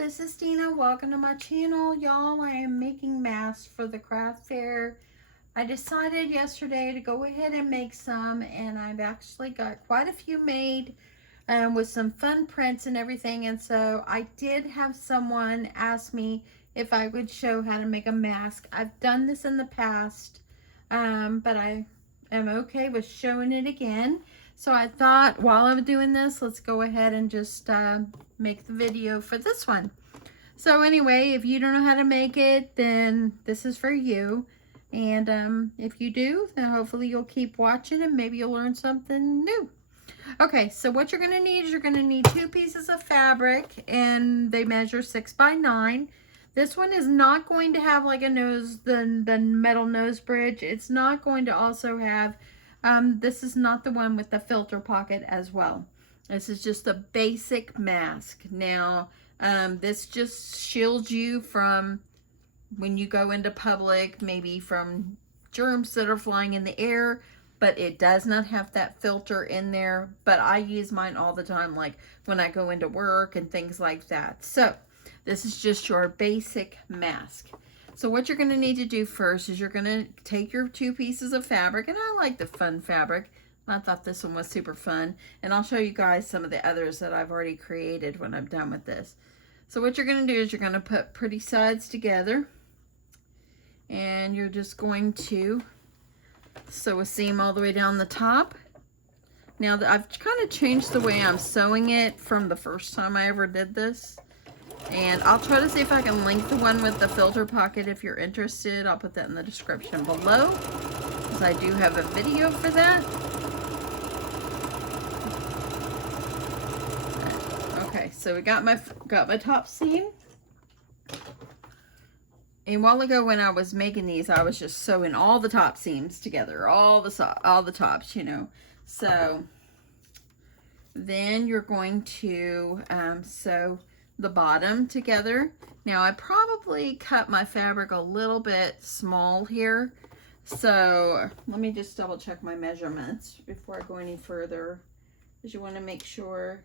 this is Dina. Welcome to my channel. Y'all, I am making masks for the craft fair. I decided yesterday to go ahead and make some, and I've actually got quite a few made with some fun prints and everything. And so I did have someone ask me if I would show how to make a mask. I've done this in the past, but I am okay with showing it again. So I thought while I'm doing this, let's go ahead and just make the video for this one. So anyway, if you don't know how to make it, then this is for you. And if you do, then hopefully you'll keep watching and maybe you'll learn something new. Okay, so what you're gonna need is you're gonna need 2 pieces of fabric, and they measure 6 by 9. This one is not going to have like a nose, the metal nose bridge. It's not going to also have, this is not the one with the filter pocket as well. This is just a basic mask. Now, this just shields you from when you go into public, maybe from germs that are flying in the air, but it does not have that filter in there. But I use mine all the time, like when I go into work and things like that. So this is just your basic mask. So what you're going to need to do first is you're going to take your 2 pieces of fabric, and I like the fun fabric. I thought this one was super fun, and I'll show you guys some of the others that I've already created when I'm done with this. So what you're going to do is you're going to put pretty sides together, and you're just going to sew a seam all the way down the top. Now that I've kind of changed the way I'm sewing it from the first time I ever did this. And I'll try to see if I can link the one with the filter pocket if you're interested. I'll put that in the description below, because I do have a video for that. Okay, so we got my top seam. And a while ago when I was making these, I was just sewing all the top seams together, all the tops, you know. So then you're going to sew the bottom together. Now I probably cut my fabric a little bit small here, so let me just double check my measurements before I go any further, because you want to make sure.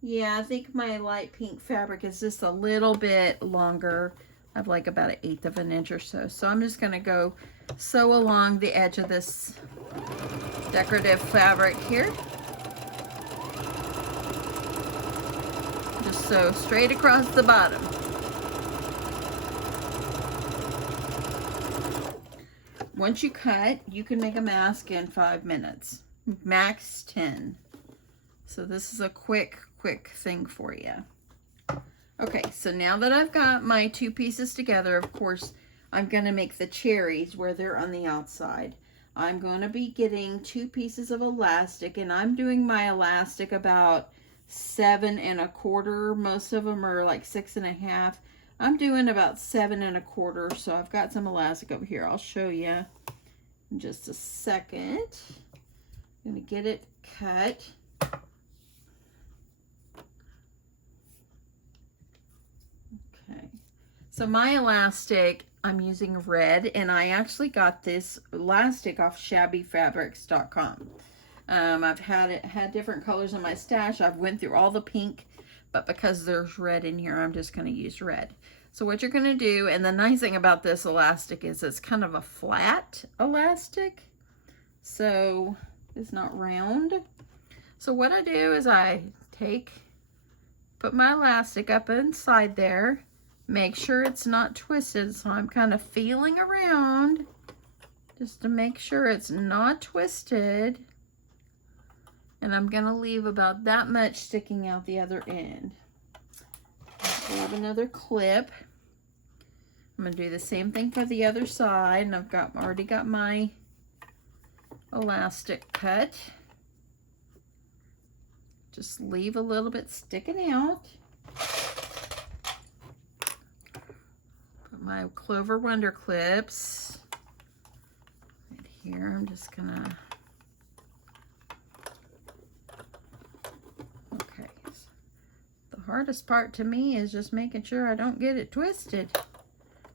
Yeah, I think my light pink fabric is just a little bit longer. I have like about 1/8 of an inch or so. So I'm just going to go sew along the edge of this decorative fabric here. Just sew straight across the bottom. Once you cut, you can make a mask in 5 minutes, max 10. So this is a quick thing for you. Okay, so now that I've got my 2 pieces together, of course, I'm going to make the cherries where they're on the outside. I'm going to be getting 2 pieces of elastic, and I'm doing my elastic about 7 1/4. Most of them are like 6 1/2. I'm doing about 7 1/4, so I've got some elastic over here. I'll show you in just a second. I'm going to get it cut. Okay, so my elastic, I'm using red, and I actually got this elastic off shabbyfabrics.com. I've had different colors in my stash. I've went through all the pink, but because there's red in here, I'm just going to use red. So what you're going to do, and the nice thing about this elastic is it's kind of a flat elastic, so it's not round. So what I do is I put my elastic up inside there, make sure it's not twisted, so I'm kind of feeling around just to make sure it's not twisted. And I'm going to leave about that much sticking out the other end. Grab another clip. I'm going to do the same thing for the other side. And I've already got my elastic cut. Just leave a little bit sticking out. Put my Clover Wonder clips right here. I'm just going to... hardest part to me is just making sure I don't get it twisted.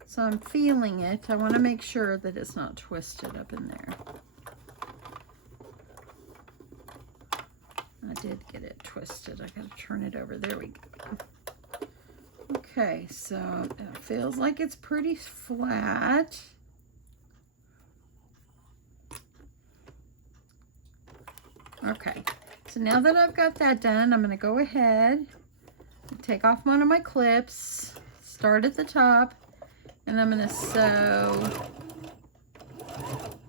So I'm feeling it. I want to make sure that it's not twisted up in there. I did get it twisted. I gotta turn it over. There we go. Okay, so it feels like it's pretty flat. Okay, so now that I've got that done, I'm going to go ahead and take off one of my clips, start at the top, and I'm going to sew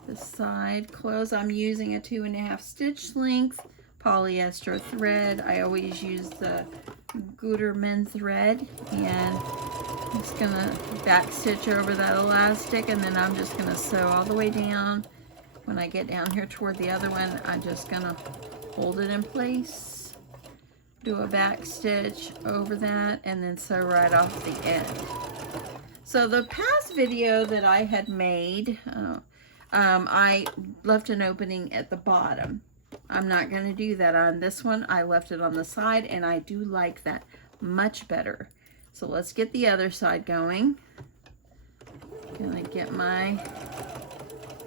the side close. I'm using a 2.5 stitch length polyester thread. I always use the Gutermann thread, and I'm just going to back stitch over that elastic, and then I'm just going to sew all the way down. When I get down here toward the other one, I'm just going to hold it in place, do a back stitch over that, and then sew right off the end. So the past video that I had made, I left an opening at the bottom. I'm not going to do that on this one. I left it on the side, and I do like that much better. So let's get the other side going. Gonna get my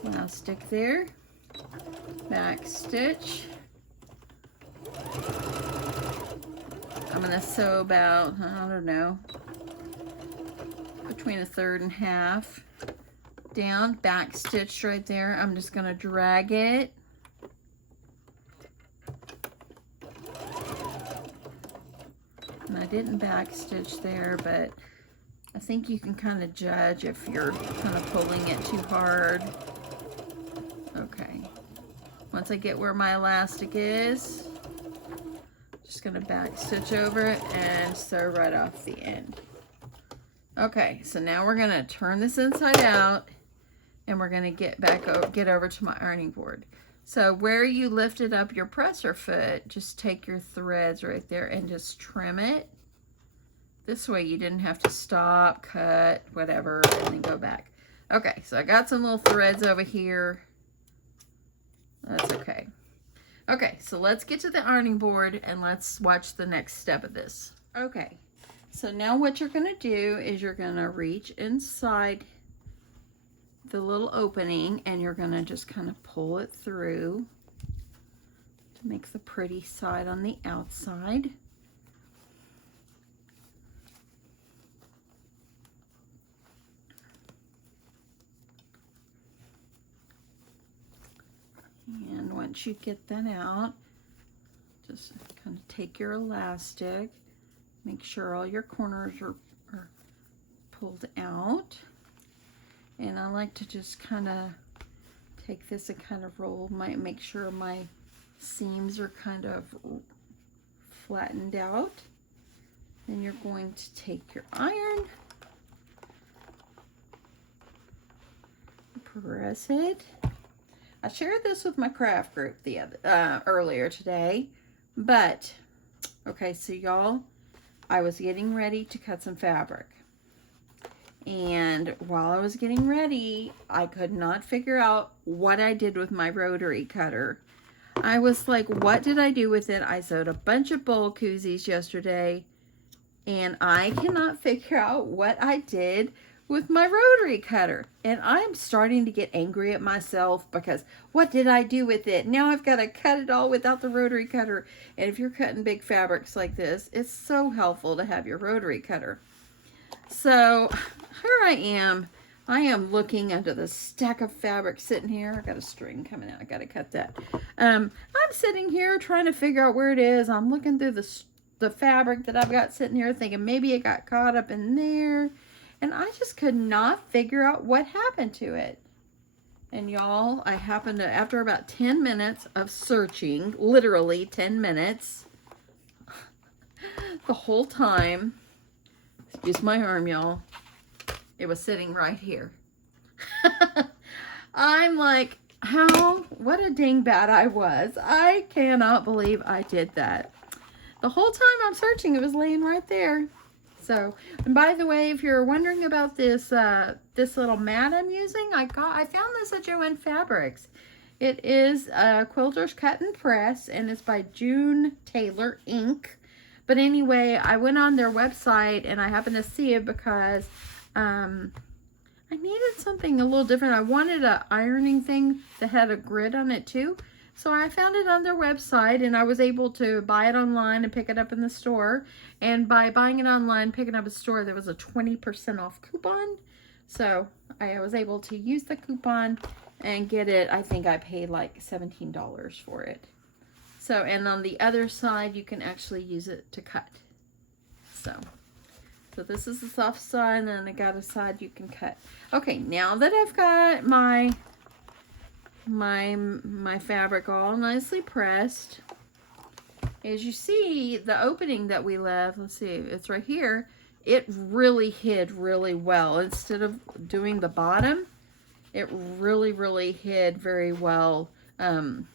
elastic there, back stitch. I'm gonna sew about, I don't know, between 1/3 and 1/2 down, back stitch right there. I'm just gonna drag it. And I didn't back stitch there, but I think you can kind of judge if you're kind of pulling it too hard. Okay, once I get where my elastic is, just gonna back stitch over it and sew right off the end. Okay, so now we're gonna turn this inside out, and we're gonna get over to my ironing board. So where you lifted up your presser foot, just take your threads right there and just trim it. This way you didn't have to stop, cut, whatever, and then go back. Okay, so I got some little threads over here. That's okay. Okay, so let's get to the ironing board and let's watch the next step of this. Okay, so now what you're gonna do is you're gonna reach inside the little opening, and you're gonna just kind of pull it through to make the pretty side on the outside. And once you get that out, just kind of take your elastic, make sure all your corners are pulled out. And I like to just kind of take this and kind of roll make sure my seams are kind of flattened out. Then you're going to take your iron, press it. I shared this with my craft group earlier today, but okay, so y'all, I was getting ready to cut some fabric, and while I was getting ready, I could not figure out what I did with my rotary cutter. I was like, what did I do with it? I sewed a bunch of bowl koozies yesterday, and I cannot figure out what I did with my rotary cutter, and I'm starting to get angry at myself because what did I do with it? Now I've got to cut it all without the rotary cutter. And if you're cutting big fabrics like this, it's so helpful to have your rotary cutter. So here I am looking under the stack of fabric sitting here. I got a string coming out, I got to cut that. I'm sitting here trying to figure out where it is. I'm looking through the fabric that I've got sitting here thinking maybe it got caught up in there. And I just could not figure out what happened to it. And y'all, I happened to, after about 10 minutes of searching, literally 10 minutes, the whole time, excuse my arm, y'all, it was sitting right here. I'm like, what a dang bad I was. I cannot believe I did that. The whole time I'm searching, it was laying right there. So, and by the way, if you're wondering about this this little mat I'm using, I found this at Joann Fabrics. It is Quilter's Cut and Press, and it's by June Taylor Inc. But anyway, I went on their website and I happened to see it because I needed something a little different. I wanted an ironing thing that had a grid on it too, So I found it on their website, and I was able to buy it online and pick it up in the store. And by buying it online, picking up at the store, there was a 20% off coupon. So I was able to use the coupon and get it. I think I paid like $17 for it. So, and on the other side, you can actually use it to cut. So this is the soft side, and I got a side you can cut. Okay, now that I've got my fabric all nicely pressed, as you see, the opening that we left, let's see, it's right here, it really hid really well. Instead of doing the bottom, it really hid very well to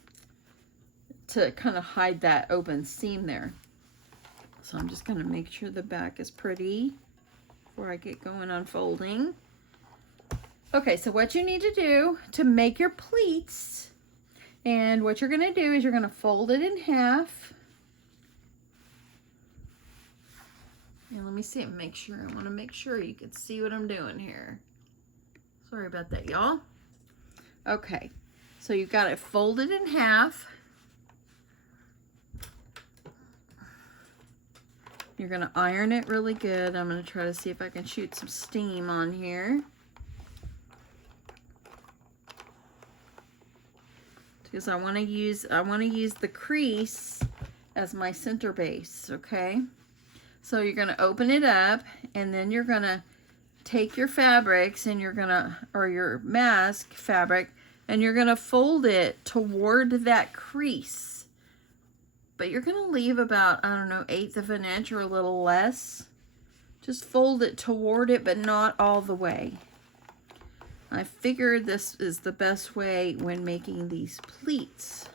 kind of hide that open seam there. So I'm just going to make sure the back is pretty before I get going on folding. Okay, so what you need to do to make your pleats, and what you're going to do is you're going to fold it in half. And let me see and make sure. I want to make sure you can see what I'm doing here. Sorry about that, y'all. Okay, so you've got it folded in half. You're going to iron it really good. I'm going to try to see if I can shoot some steam on here. Because I want to use the crease as my center base, okay? So you're going to open it up, and then you're going to take your fabrics, and you're going to, or your mask fabric, and you're going to fold it toward that crease. But you're going to leave about, I don't know, 1/8 of an inch or a little less. Just fold it toward it, but not all the way. I figured this is the best way when making these pleats.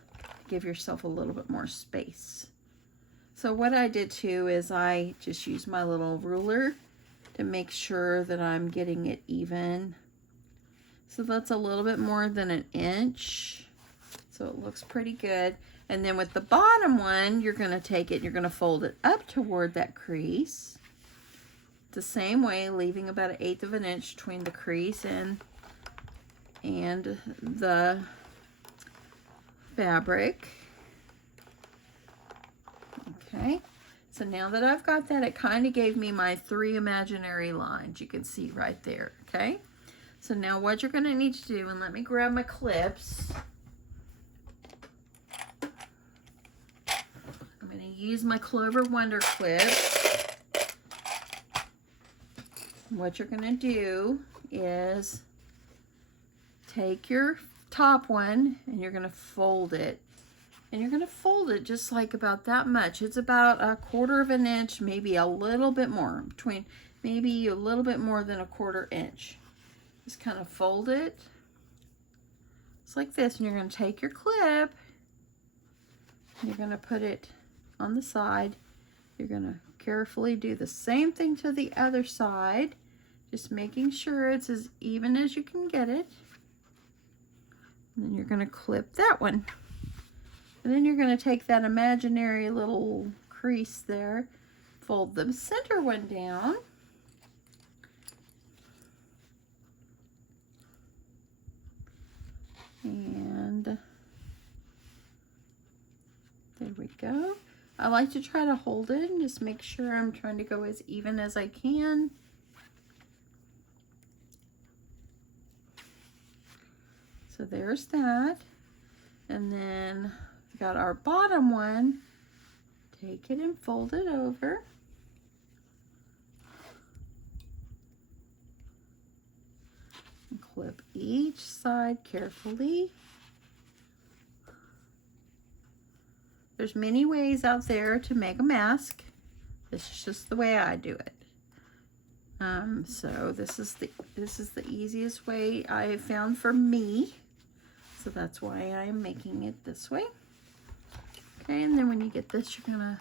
Give yourself a little bit more space. So what I did too is I just used my little ruler to make sure that I'm getting it even. So that's a little bit more than 1 inch. So it looks pretty good. And then with the bottom one, you're going to take it and you're going to fold it up toward that crease. The same way, leaving about 1/8 of an inch between the crease and the fabric. Okay, so now that I've got that, it kind of gave me my 3 imaginary lines. You can see right there, okay? So now what you're going to need to do, and let me grab my clips. I'm going to use my Clover Wonder clip. What you're going to do is take your top one and you're going to fold it. And you're going to fold it just like about that much. It's about 1/4 of an inch, maybe a little bit more, between maybe a little bit more than 1/4 inch. Just kind of fold it. It's like this, and you're going to take your clip, and you're going to put it on the side. You're going to carefully do the same thing to the other side, just making sure it's as even as you can get it. And then you're going to clip that one. And then you're going to take that imaginary little crease there, fold the center one down. And there we go. I like to try to hold it and just make sure I'm trying to go as even as I can. So there's that. And then we got our bottom one. Take it and fold it over. And clip each side carefully. There's many ways out there to make a mask. This is just the way I do it. So this is the easiest way I have found for me. So that's why I am making it this way. Okay, and then when you get this, you're gonna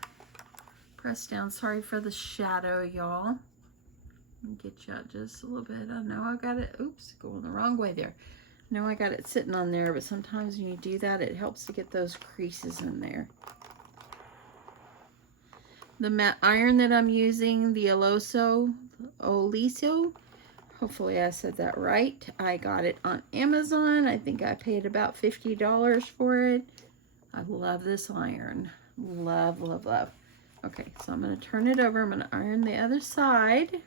press down. Sorry for the shadow, y'all. Get you out just a little bit. I know I got it, oops, going the wrong way there. I know I got it sitting on there, but sometimes when you do that, it helps to get those creases in there. The matte iron that I'm using, the Oliso, hopefully I said that right. I got it on Amazon. I think I paid about $50 for it. I love this iron. Love, love, love. Okay, so I'm going to turn it over. I'm going to iron the other side.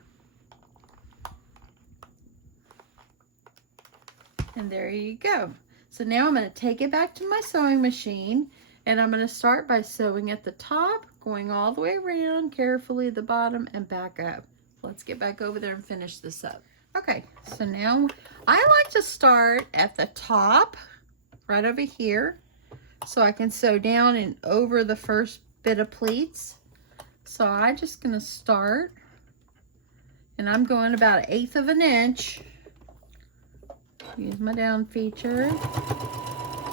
And there you go. So now I'm going to take it back to my sewing machine, and I'm going to start by sewing at the top, going all the way around carefully, the bottom, and back up. Let's get back over there and finish this up. Okay, so now I like to start at the top, right over here, so I can sew down and over the first bit of pleats. So I'm just going to start, and I'm going about 1/8 of an inch. Use my down feature.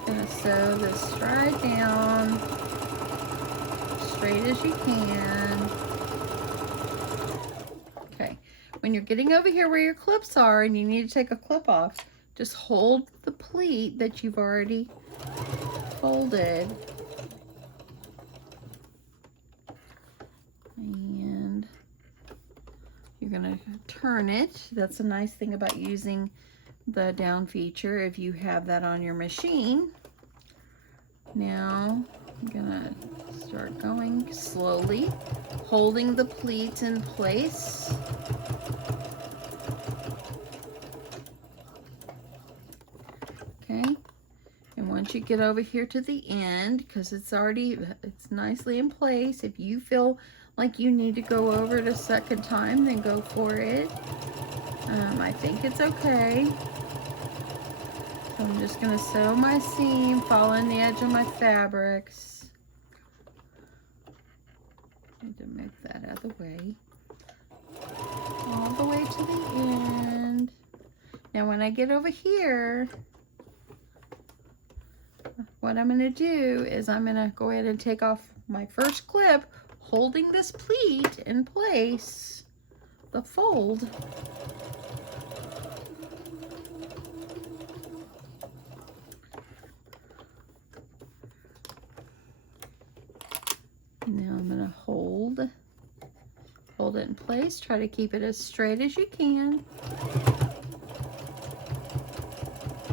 Gonna sew this right down, straight as you can. Okay, when you're getting over here where your clips are and you need to take a clip off, just hold the pleat that you've already folded. And you're gonna turn it. That's a nice thing about using the down feature if you have that on your machine. Now I'm gonna start going slowly, holding the pleats in place. Okay, and once you get over here to the end, because it's nicely in place, if you feel like you need to go over it a second time, then go for it. I think it's okay. So I'm just going to sew my seam, following the edge of my fabrics. Need to move that out of the way. All the way to the end. Now when I get over here, what I'm going to do is I'm going to go ahead and take off my first clip, holding this pleat in place, the fold. Now I'm going to hold it in place. Try to keep it as straight as you can.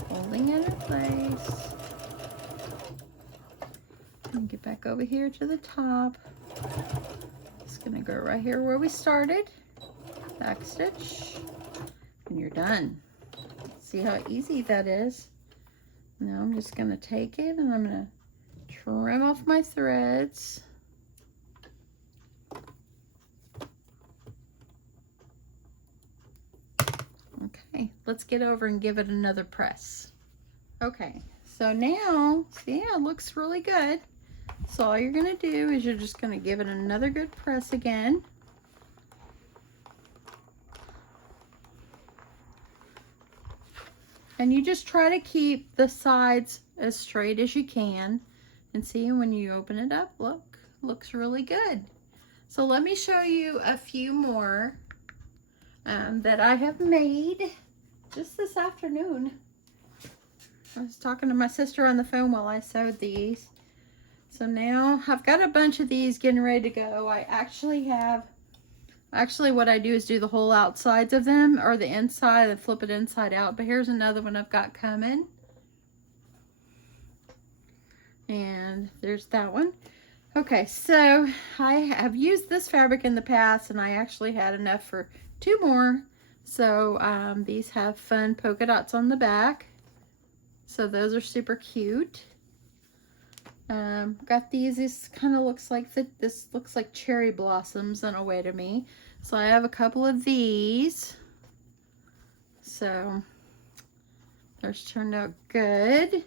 Holding it in place. And get back over here to the top. Just going to go right here where we started. Back stitch. And you're done. See how easy that is? Now I'm just going to take it and I'm going to trim off my threads. Okay, let's get over and give it another press. Okay, so now, see, it looks really good. So all you're gonna do is you're just gonna give it another good press again. And you just try to keep the sides as straight as you can. And see, when you open it up, look, looks really good. So let me show you a few more that I have made just this afternoon. I was talking to my sister on the phone while I sewed these. So now I've got a bunch of these getting ready to go. I actually what I do is do the whole outsides of them, or the inside, and flip it inside out. But here's another one I've got coming. And there's that one. Okay, so I have used this fabric in the past, and I actually had enough for 2 more. So these have fun polka dots on the back. So those are super cute. Got these. This kind of looks like this looks like cherry blossoms in a way to me. So I have a couple of these. So those turned out good.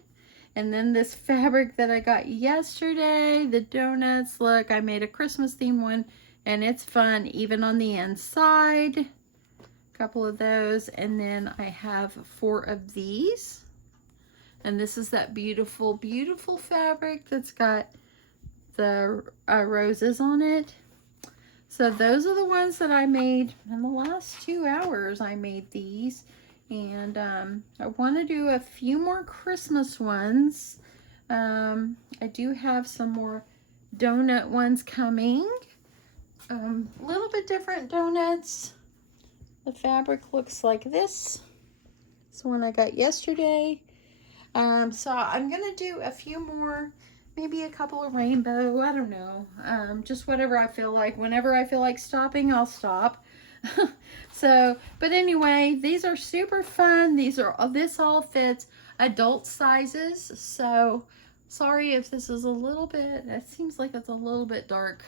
And then this fabric that I got yesterday, the donuts. Look, I made a Christmas theme one, and it's fun even on the inside. A couple of those, and then I have 4 of these. And this is that beautiful, beautiful fabric that's got the roses on it. So those are the ones that I made in the last 2 hours. I made these. And I want to do a few more Christmas ones. I do have some more donut ones coming. A little bit different donuts. The fabric looks like this. It's the one I got yesterday. So I'm going to do a few more maybe a couple of rainbow. I don't know. Just whatever I feel like. Whenever I feel like stopping, I'll stop. So, but anyway, these are super fun. This all fits adult sizes. So, sorry if this is a little bit, it seems like it's a little bit dark.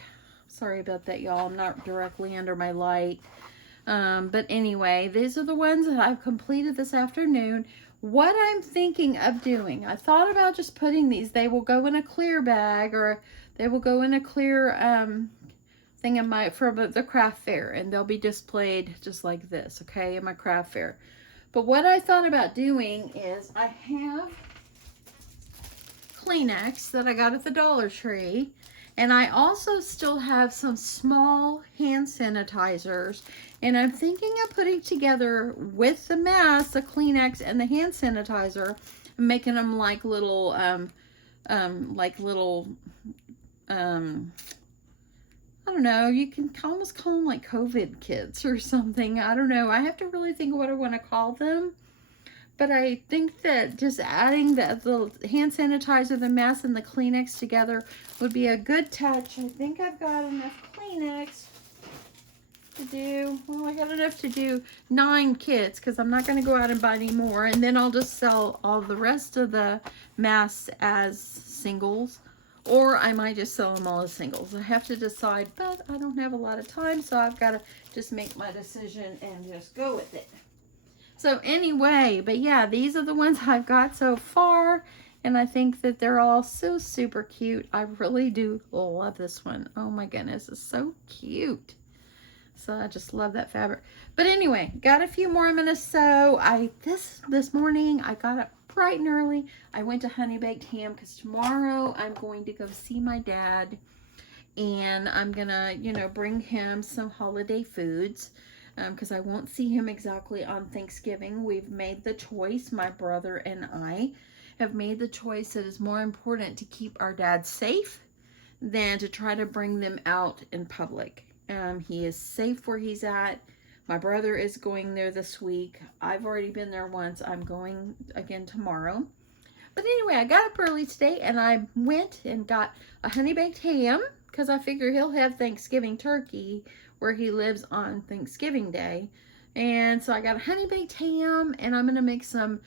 Sorry about that, y'all. I'm not directly under my light. But anyway, these are the ones that I've completed this afternoon. What I'm thinking of doing, I thought about just putting these. They will go in a clear bag, or they will go in a clear thing in my for the craft fair, and they'll be displayed just like this, okay, in my craft fair. But what I thought about doing is I have Kleenex that I got at the Dollar Tree. And I also still have some small hand sanitizers. And I'm thinking of putting together with the mask, the Kleenex and the hand sanitizer, and making them like little, I don't know, you can almost call them like COVID kits or something. I don't know. I have to really think of what I want to call them. But I think that just adding the hand sanitizer, the mask, and the Kleenex together would be a good touch. I think I've got enough Kleenex to do, well, I got enough to do 9 kits, because I'm not going to go out and buy any more. And then I'll just sell all the rest of the masks as singles. Or I might just sell them all as singles. I have to decide, but I don't have a lot of time, so I've got to just make my decision and just go with it. So anyway, but yeah, these are the ones I've got so far, and I think that they're all so super cute. I really do love this one. Oh my goodness, it's so cute. So I just love that fabric. But anyway, got a few more I'm gonna sew. This morning I got up bright and early. I went to Honey Baked Ham because tomorrow I'm going to go see my dad, and I'm gonna, bring him some holiday foods. Because I won't see him exactly on Thanksgiving. We've made the choice, my brother and I have made the choice that it's more important to keep our dad safe than to try to bring them out in public. He is safe where he's at. My brother is going there this week. I've already been there once. I'm going again tomorrow. But anyway, I got up early today and I went and got a Honey Baked Ham, because I figure he'll have Thanksgiving turkey where he lives on Thanksgiving Day. And so I got a Honey Baked Ham, and I'm gonna make some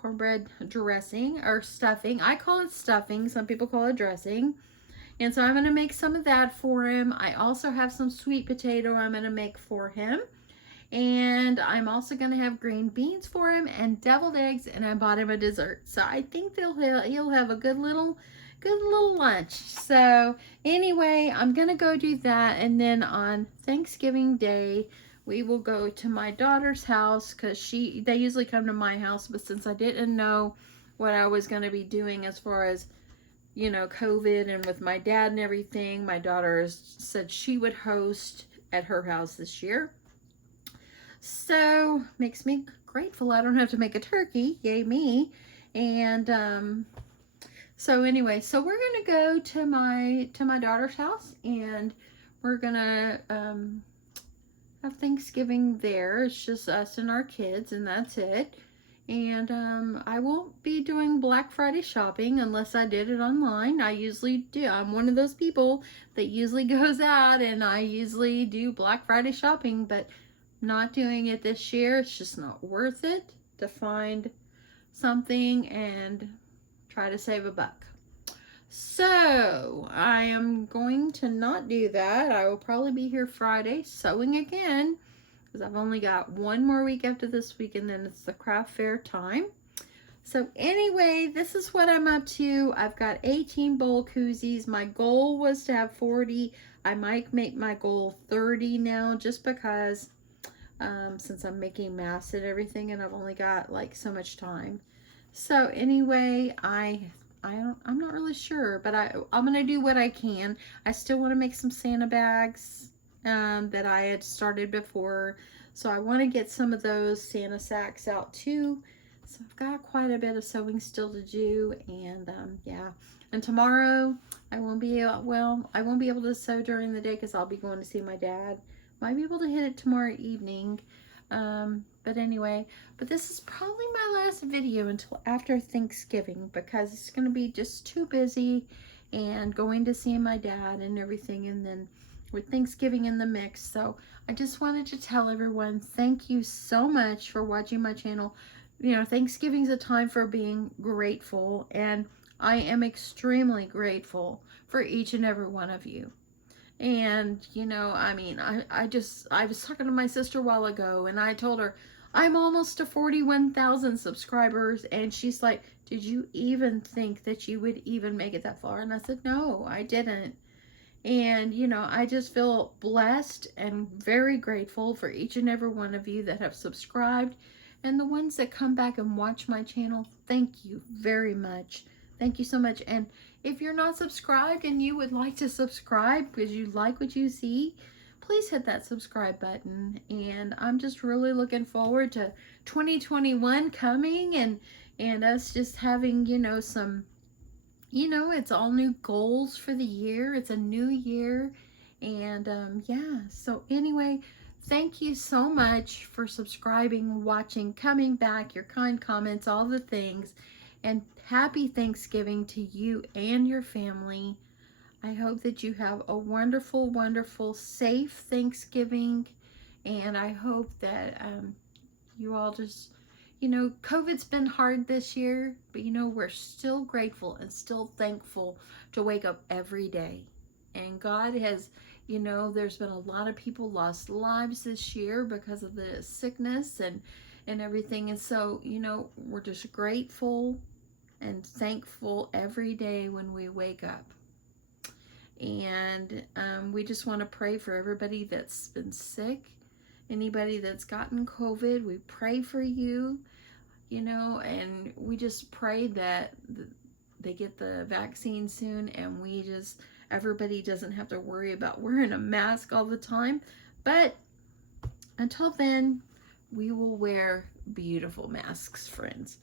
cornbread dressing or stuffing. I call it stuffing, some people call it dressing. And so I'm gonna make some of that for him. I also have some sweet potato I'm gonna make for him. And I'm also gonna have green beans for him and deviled eggs, and I bought him a dessert. So I think he'll have a good little lunch. So anyway, I'm gonna go do that, and then on Thanksgiving Day we will go to my daughter's house, because they usually come to my house, but since I didn't know what I was going to be doing as far as COVID and with my dad and everything, my daughter said she would host at her house this year. So makes me grateful I don't have to make a turkey, yay me. And so anyway, so we're gonna go to my daughter's house, and we're gonna have Thanksgiving there. It's just us and our kids, and that's it. And I won't be doing Black Friday shopping unless I did it online. I usually do. I'm one of those people that usually goes out, and I usually do Black Friday shopping, but not doing it this year. It's just not worth it to find something and try to save a buck. So I am going to not do that. I will probably be here Friday sewing again, because I've only got one more week after this week, and then it's the craft fair time. So anyway, this is what I'm up to. I've got 18 bowl koozies. My goal was to have 40. I might make my goal 30 now, just because since I'm making masks and everything, and I've only got like so much time. So anyway, I'm not really sure, but I'm gonna do what I can. I still want to make some Santa bags that I had started before, so I want to get some of those Santa sacks out too. So I've got quite a bit of sewing still to do, and yeah. And tomorrow I won't be able to sew during the day because I'll be going to see my dad. Might be able to hit it tomorrow evening, But anyway, but this is probably my last video until after Thanksgiving, because it's going to be just too busy and going to see my dad and everything, and then with Thanksgiving in the mix. So I just wanted to tell everyone, thank you so much for watching my channel. You know, Thanksgiving's a time for being grateful, and I am extremely grateful for each and every one of you. And, you know, I mean, I was talking to my sister a while ago, and I told her, I'm almost to 41,000 subscribers. And she's like, did you even think that you would even make it that far? And I said, no, I didn't. And, you know, I just feel blessed and very grateful for each and every one of you that have subscribed. And the ones that come back and watch my channel, thank you very much. Thank you so much. And if you're not subscribed and you would like to subscribe because you like what you see, please hit that subscribe button. And I'm just really looking forward to 2021 coming, and us just having, you know, some, you know, it's all new goals for the year. It's a new year. And yeah, so anyway, thank you so much for subscribing, watching, coming back, your kind comments, all the things. And happy Thanksgiving to you and your family. I hope that you have a wonderful, wonderful, safe Thanksgiving. And I hope that you all just, you know, COVID's been hard this year, but you know, we're still grateful and still thankful to wake up every day. And God has, you know, there's been a lot of people lost lives this year because of the sickness and everything. And so, you know, we're just grateful and thankful every day when we wake up. And we just want to pray for everybody that's been sick. Anybody that's gotten COVID, we pray for you, you know, and we just pray that they get the vaccine soon, and everybody doesn't have to worry about wearing a mask all the time. But until then, we will wear beautiful masks, friends.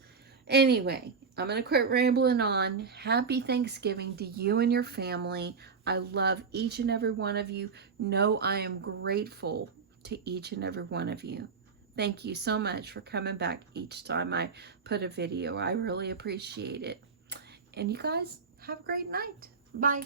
Anyway, I'm going to quit rambling on. Happy Thanksgiving to you and your family. I love each and every one of you. Know I am grateful to each and every one of you. Thank you so much for coming back each time I put a video. I really appreciate it. And you guys have a great night. Bye.